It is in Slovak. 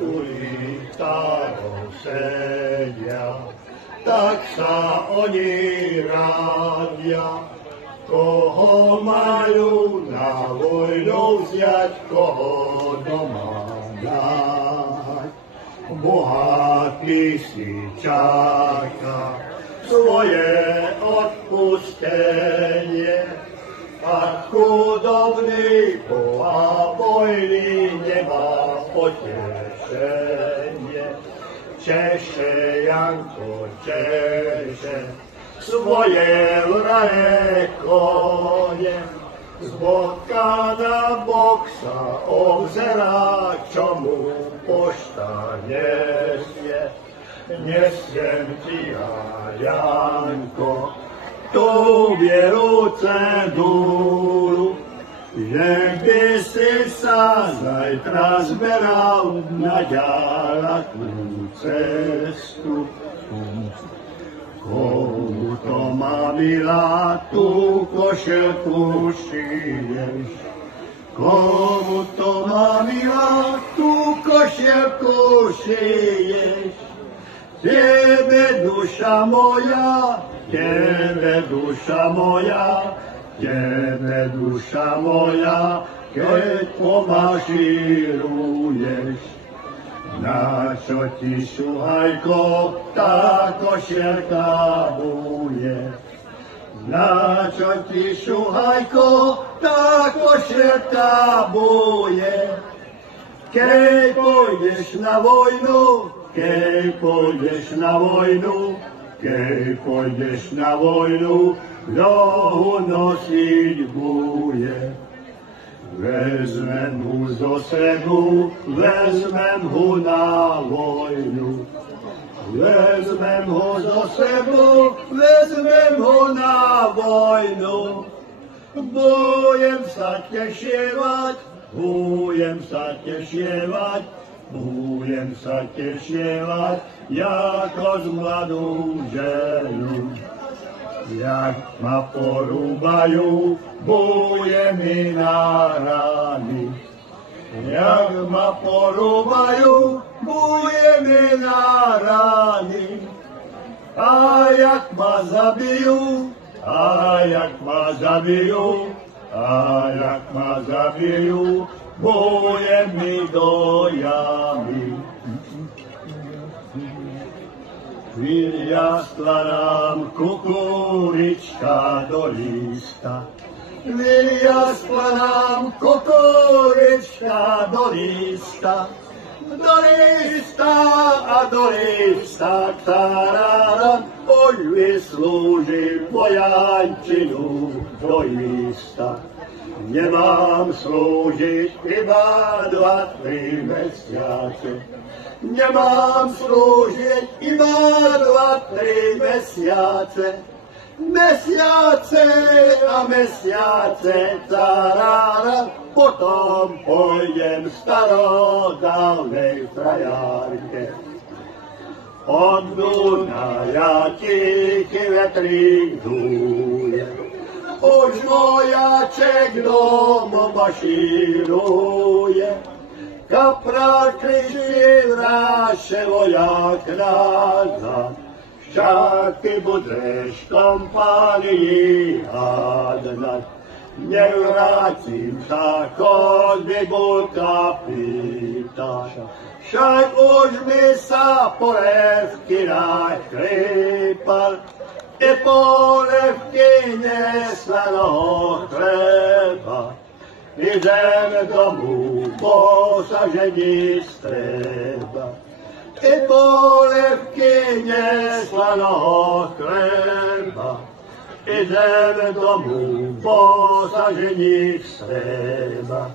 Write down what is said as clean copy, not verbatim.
Ulitárov sedia, tak sa oni rádia, koho majú na vojnu vziať, koho doma dať. Bohatý si čaká svoje odpustenie, a chudobný po vojny nemá potešenie. Češe, Janko, češe svoje vrahe konie, z boka na bok sa obzerá, čo mu pošta nesie. Nesiem ti ja, Janko, tú vierúce dúru, že by si sa zajtra zberal na ďalekú cestu. Komu to má milá, tú košelku šiješ? Komu to má milá, tú košelku šiješ? Tebe, duša moja, tebe, duša moja, tebe, duša moja, keď pomašíruješ. Na čo ti, šuhajko, tá košelka bude? Na čo ti, šuhajko, tá košelka bude? Keď pôjdeš na vojnu, keď pôjdeš na vojnu, keď pôjdeš na vojnu, kto ho nosiť bude? Vezmem ho zo sebu, vezmem ho na vojnu. Vezmem ho zo sebu, vezmem ho na vojnu. Budem sa tešievať, budem sa tešievať, budem sa tešievať, jako z mladú ženu. Jak ma porúbajú, bude mi na rany. Jak ma porúbajú, bude mi na rany. A jak ma zabijú, a jak ma zabijú, a jak ma zabijú, bude mi do jamy. Ja skladám kukurička do lísta. Ja skladám kukurička do lísta. Do lísta a do lísta, tarára, poď vyslúži vojančinu do lísta. Nemám slúžiť iba 2-3 mesiace. Nemám slúžiť iba 2-3 mesiace. Mesiace a mesiace, tarára, potom pôjdem starodávnej trajárke. Od Dunaja tichý vetrík dúje, už vojaček domov mašíruje. Kaprál kričí vráše vojak nazad, však ty budeš kompánii hádnať. Nevrátim sa, kody bol kapitán, však už mi sa polevky nachlípal, i polevky neslaného chleba. Idem domů, bo sa ženiť treba. I polevky neslaného chleba. Idem domů, bo sa ženiť treba.